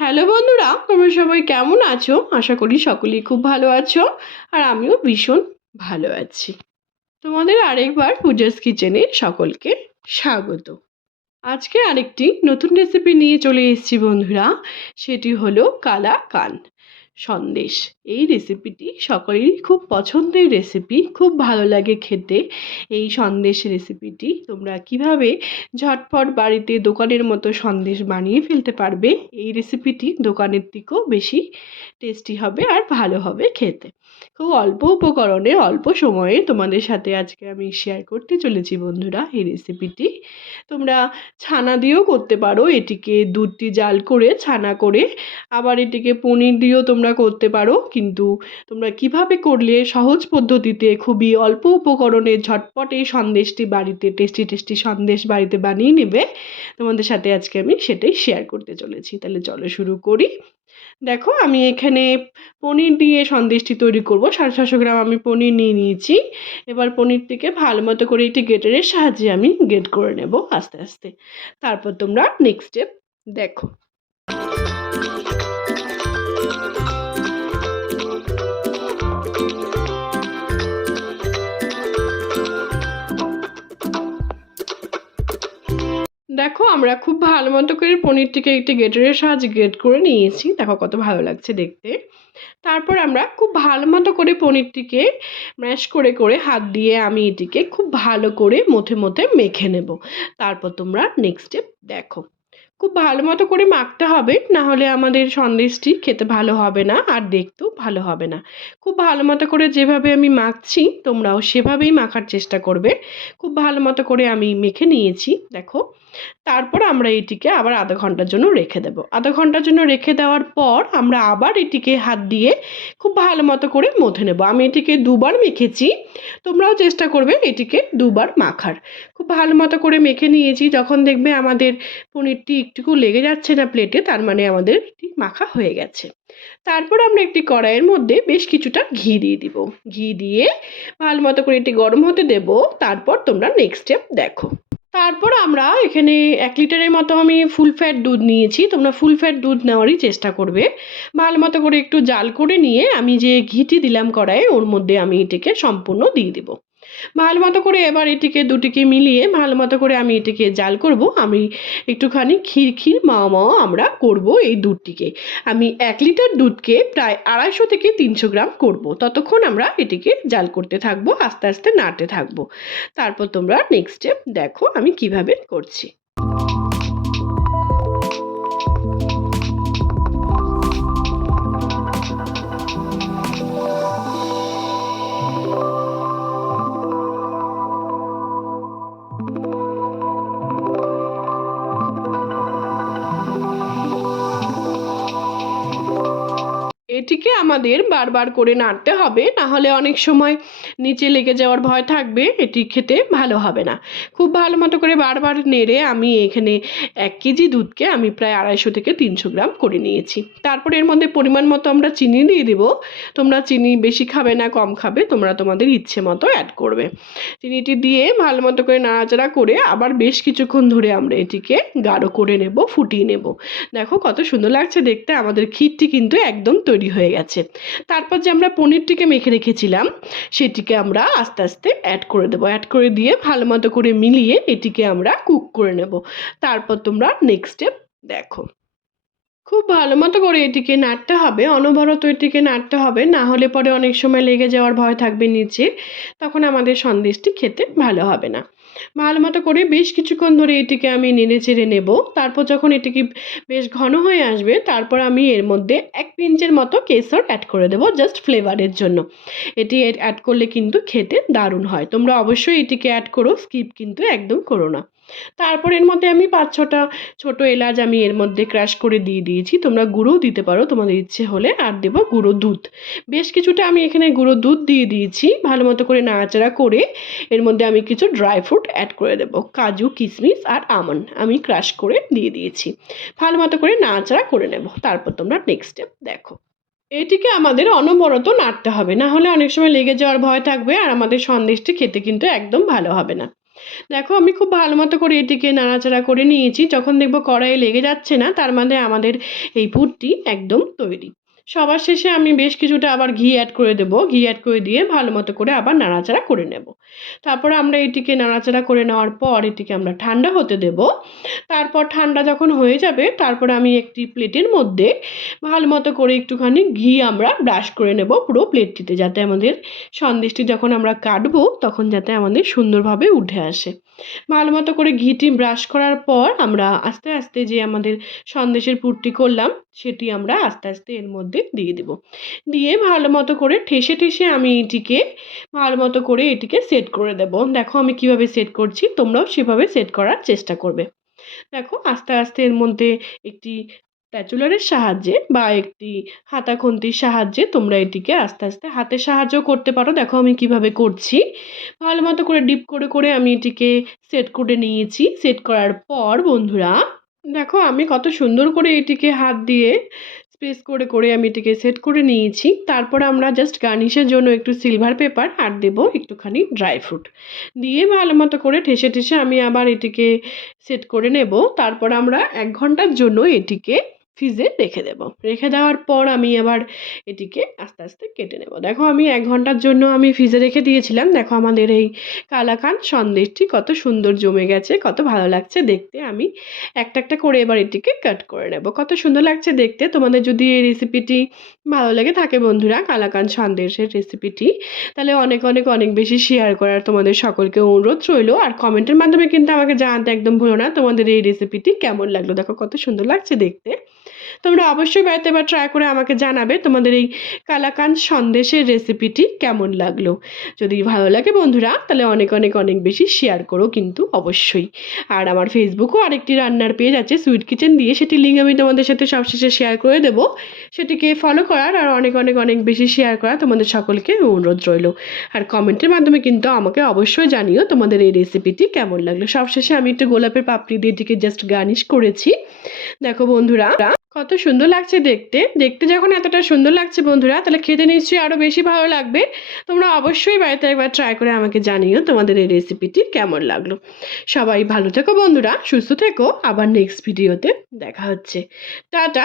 Hello বন্ধুরা, তোমরা সবাই কেমন আছো? আশা করি সকলেই খুব ভালো আছো। আর আমিও ভীষণ ভালো আছি। তোমাদের আরেকবার পূজাস কিচেনে সকলকে স্বাগত। আজকে আরেকটি নতুন রেসিপি নিয়ে চলে এসেছি বন্ধুরা। সেটি হলো কালাকান সন্দেশ। এই রেসিপিটি সকলেরই খুব পছন্দের রেসিপি, খুব ভালো লাগে খেতে। এই সন্দেশ রেসিপিটি তোমরা কিভাবে ঝটপট বাড়িতে দোকানের মতো সন্দেশ বানিয়ে ফেলতে পারবে। এই রেসিপিটি দোকানের থেকেও বেশি টেস্টি হবে আর ভালো হবে খেতে। খুব অল্প উপকরণে অল্প সময়ে তোমাদের সাথে আজকে আমি শেয়ার করতে চলেছি বন্ধুরা এই রেসিপিটি। তোমরা ছানা দিয়েও করতে পারো, এটিকে দুধটি জাল করে ছানা করে, আবার এটিকে পনির দিয়েও তোমরা করতে পারো। কিন্তু তোমরা কিভাবে করলে সহজ পদ্ধতিতে খুবই অল্প উপকরণে ঝটপট এই সন্দেশটি বাড়িতে টেস্টি টেস্টি সন্দেশ বাড়িতে বানিয়ে নেবে, তোমাদের সাথে আজকে আমি সেটাই শেয়ার করতে চলেছি। তাহলে চলো শুরু করি। দেখো, আমি এখানে পনির দিয়ে সন্দেশটি তৈরি করব। 750 গ্রাম আমি পনির নিয়ে নিয়েছি। এবার পনিরটিকে ভালো মতো করে একটি গ্রেটারের সাহায্যে আমি গ্রেট করে নেব আস্তে আস্তে। তারপর তোমরা নেক্সট স্টেপ দেখো। দেখো, আমরা খুব ভালো মতো করে পনিরটিকে একটি গ্রেটারের সাহায্যে গ্রেট করে নিয়েছি। দেখো কত ভালো লাগছে দেখতে। তারপর আমরা খুব ভালো মতো করে পনিরটিকে ম্যাশ করে করে হাত দিয়ে আমি এটিকে খুব ভালো করে মুথে মুথে মেখে নেব। তারপর তোমরা নেক্সট স্টেপ দেখো। খুব ভালো মতো করে মাখতে হবে, না হলে আমাদের সন্দেশটি খেতে ভালো হবে না আর দেখতেও ভালো হবে না। খুব ভালো মতো করে যেভাবে আমি মাখছি তোমরাও সেভাবেই মাখার চেষ্টা করবে। খুব ভালো মতো করে আমি মেখে নিয়েছি দেখো। তারপর আমরা এটিকে আবার আধা ঘন্টার জন্য রেখে দেব। আধা ঘন্টার জন্য রেখে দেওয়ার পর আমরা আবার এটিকে হাত দিয়ে খুব ভালো মতো করে মথে নেব। আমি এটিকে দুবার মেখেছি, তোমরাও চেষ্টা করবে এটিকে দুবার মাখার। খুব ভালো মতো করে মেখে নিয়েছি। যখন দেখবে আমাদের পনিরটি একটুকু লেগে যাচ্ছে না প্লেটে, তার মানে আমাদের এটি মাখা হয়ে গেছে। তারপর আমরা একটি কড়াইয়ের মধ্যে বেশ কিছুটা ঘি দিয়ে দিব। ঘি দিয়ে ভালো মতো করে এটি গরম হতে দেব। তারপর তোমরা নেক্সট স্টেপ দেখো। তারপর আমরা এখানে 1 লিটারের মতো আমি ফুল ফ্যাট দুধ নিয়েছি। তোমরা ফুল ফ্যাট দুধ নেওয়ারই চেষ্টা করবে। ভালো মতো করে একটু জাল করে নিয়ে আমি যে ঘিটি দিলাম কড়াইয়ে ওর মধ্যে আমি এটিকে সম্পূর্ণ দিয়ে দিব। ভালো মতো করে এবার এটিকে দুটিকে মিলিয়ে ভালো মতো করে আমি এটিকে জাল করব। আমি একটুখানি ক্ষীর ক্ষীর মাওয়া মাওয়া আমরা করব এই দুধটিকে। আমি 1 লিটার দুধকে প্রায় 250 থেকে 300 গ্রাম করব। ততক্ষণ আমরা এটিকে জাল করতে থাকবো, আস্তে আস্তে নাড়তে থাকবো। তারপর তোমরা নেক্সট স্টেপ দেখো আমি কিভাবে করছি। এটিকে আমাদের বারবার করে নাড়তে হবে, না হলে অনেক সময় নিচে লেগে যাওয়ার ভয় থাকবে, এটি খেতে ভালো হবে না। খুব ভালো মতো করে বারবার নেড়ে আমি এখানে 1 কেজি দুধকে আমি প্রায় 250 থেকে 300 গ্রাম করে নিয়েছি। তারপর এর মধ্যে পরিমাণ মতো আমরা চিনি দিয়ে দেবো। তোমরা চিনি বেশি খাবে না কম খাবে তোমরা তোমাদের ইচ্ছে মতো অ্যাড করবে। চিনিটি দিয়ে ভালো মতো করে নাড়াচাড়া করে আবার বেশ কিছুক্ষণ ধরে আমরা এটিকে গাঢ় করে নেব, ফুটিয়ে নেব। দেখো কত সুন্দর লাগছে দেখতে। আমাদের ক্ষীরটি কিন্তু একদম তৈরি হয়ে গেছে। তারপর যে আমরা পনিরটিকে মেখে রেখেছিলাম সেটিকে আমরা আস্তে আস্তে অ্যাড করে দেবো। অ্যাড করে দিয়ে ভালো মতো করে মিলিয়ে এটিকে আমরা কুক করে নেব। তারপর তোমরা নেক্সট স্টেপ দেখো। খুব ভালো মতো করে এটিকে নাড়তে হবে, অনবরত এটিকে নাড়তে হবে, না হলে পরে অনেক সময় লেগে যাওয়ার ভয় থাকবে নিচে, তখন আমাদের সন্দেশটি খেতে ভালো হবে না। ভালো মতো করে বেশ কিছুক্ষণ ধরে এটিকে আমি নেড়ে চেড়ে নেব। তারপর যখন এটিকে বেশ ঘন হয়ে আসবে তারপর আমি এর মধ্যে 1 পিঞ্চের মতো কেশর অ্যাড করে দেবো জাস্ট ফ্লেভারের জন্য। এটি অ্যাড করলে কিন্তু খেতে দারুণ হয়। তোমরা অবশ্যই এটিকে অ্যাড করো, স্কিপ কিন্তু একদম করো না। তারপর এর মধ্যে আমি 5-6টা ছোটো এলাচ আমি এর মধ্যে ক্রাশ করে দিয়ে দিয়েছি। তোমরা গুঁড়োও দিতে পারো তোমাদের ইচ্ছে হলে। আর দেবো গুঁড়ো দুধ, বেশ কিছুটা আমি এখানে গুঁড়ো দুধ দিয়ে দিয়েছি। ভালো মতো করে নাড়াচাড়া করে এর মধ্যে আমি কিছু ড্রাই ফ্রুট অ্যাড করে দেবো। কাজু, কিশমিশ আর আমন্ড আমি ক্রাশ করে দিয়ে দিয়েছি। ভালো মতো করে নাড়াচাড়া করে নেব। তারপর তোমরা নেক্সট স্টেপ দেখো। এটিকে আমাদের অনবরত নাড়তে হবে, না হলে অনেক সময় লেগে যাওয়ার ভয় থাকবে আর আমাদের সন্দেশটি খেতে কিন্তু একদম ভালো হবে না। দেখো আমি খুব ভালো মতো করে এটিকে নাড়াচাড়া করে নিয়েছি। যখন দেখবো কড়াইয়ে লেগে যাচ্ছে না, তার মানে আমাদের এই পুরটি একদম তৈরি। সবার শেষে আমি বেশ কিছুটা আবার ঘি অ্যাড করে দেবো। ঘি অ্যাড করে দিয়ে ভালো মতো করে আবার নাড়াচাড়া করে নেব। তারপরে আমরা এটিকে নাড়াচাড়া করে নেওয়ার পর এটিকে আমরা ঠান্ডা হতে দেব। তারপর ঠান্ডা যখন হয়ে যাবে, তারপরে আমি একটি প্লেটের মধ্যে ভালো মতো করে একটুখানি ঘি আমরা ব্রাশ করে নেব পুরো প্লেটটিতে, যাতে আমাদের সন্দেশটি যখন আমরা কাটবো তখন যাতে আমাদের সুন্দরভাবে উঠে আসে। ভালো মতো করে ঘিটি ব্রাশ করার পর আমরা আস্তে আস্তে যে আমাদের সন্দেশের পুরটি করলাম সেটি আমরা আস্তে আস্তে এর মধ্যে দিয়ে দেব। দিয়ে ভালো মতো করে ঠেসে ঠেসে আমি এটিকে ভালো মতো করে এটিকে সেট করে দেব। দেখো আমি কিভাবে সেট করছি, তোমরাও সেভাবে সেট করার চেষ্টা করবে। দেখো আস্তে আস্তে এর মধ্যে একটি স্প্যাচুলারের সাহায্যে বা একটি হাতা খুন্তির সাহায্যে তোমরা এটিকে আস্তে আস্তে হাতের সাহায্যেও করতে পারো। দেখো আমি কিভাবে করছি। ভালো মতো করে ডিপ করে করে আমি এটিকে সেট করে নিয়েছি। সেট করার পর বন্ধুরা দেখো আমি কত সুন্দর করে এটিকে হাত দিয়ে স্পেস করে করে আমি এটিকে সেট করে নিয়েছি। তারপর আমরা জাস্ট গার্নিশের জন্য একটু সিলভার পেপার আর দেবো একটুখানি ড্রাই ফ্রুট দিয়ে ভালো মতো করে ঠেসে ঠেসে আমি আবার এটিকে সেট করে নেব। তারপর আমরা 1 ঘন্টার জন্য এটিকে ফ্রিজে রেখে দেব। রেখে দেওয়ার পর আমি আবার এটিকে আস্তে আস্তে কেটে নেব। দেখো আমি 1 ঘন্টার জন্য আমি ফ্রিজে রেখে দিয়েছিলাম। দেখো আমাদের এই কালাকাঁদ সন্দেশটি কত সুন্দর জমে গেছে, কত ভালো লাগছে দেখতে। আমি একটা একটা করে এবার এটিকে কাট করে নেব। কত সুন্দর লাগছে দেখতে। তোমাদের যদি এই রেসিপিটি ভালো লেগে থাকে বন্ধুরা, কালাকাঁদ সন্দেশের রেসিপিটি, তাহলে অনেক অনেক অনেক বেশি শেয়ার করার তোমাদের সকলকে অনুরোধ রইলো। আর কমেন্টের মাধ্যমে কিন্তু আমাকে জানাতে একদম ভুলো না তোমাদের এই রেসিপিটি কেমন লাগলো। দেখো কত সুন্দর লাগছে দেখতে। তোমরা অবশ্যই বাড়িতে এবার ট্রাই করে আমাকে জানাবে তোমাদের এই কালাকাঁদ সন্দেশের রেসিপিটি কেমন লাগলো। যদি ভালো লাগে বন্ধুরা তাহলে অনেক অনেক অনেক বেশি শেয়ার করো কিন্তু অবশ্যই। আর আমার ফেসবুকেও আরেকটি রান্নার পেজ আছে সুইট কিচেন দিয়ে, সেটির লিঙ্ক আমি তোমাদের সাথে সবশেষে শেয়ার করে দেবো। সেটিকে ফলো করার আর অনেক অনেক অনেক বেশি শেয়ার করা তোমাদের সকলকে অনুরোধ রইলো। আর কমেন্টের মাধ্যমে কিন্তু আমাকে অবশ্যই জানিও তোমাদের এই রেসিপিটি কেমন লাগলো। সবশেষে আমি একটু গোলাপের পাপড়ি দিয়ে এটিকে জাস্ট গার্নিশ করেছি। দেখো বন্ধুরা কত সুন্দর লাগছে দেখতে। দেখতে যখন এতটা সুন্দর লাগছে বন্ধুরা, তাহলে খেতে নিশ্চয়ই আরও বেশি ভালো লাগবে। তোমরা অবশ্যই বাড়িতে একবার ট্রাই করে আমাকে জানিও তোমাদের এই রেসিপিটি কেমন লাগলো। সবাই ভালো থেকো বন্ধুরা, সুস্থ থেকো। আবার নেক্সট ভিডিওতে দেখা হচ্ছে। টাটা।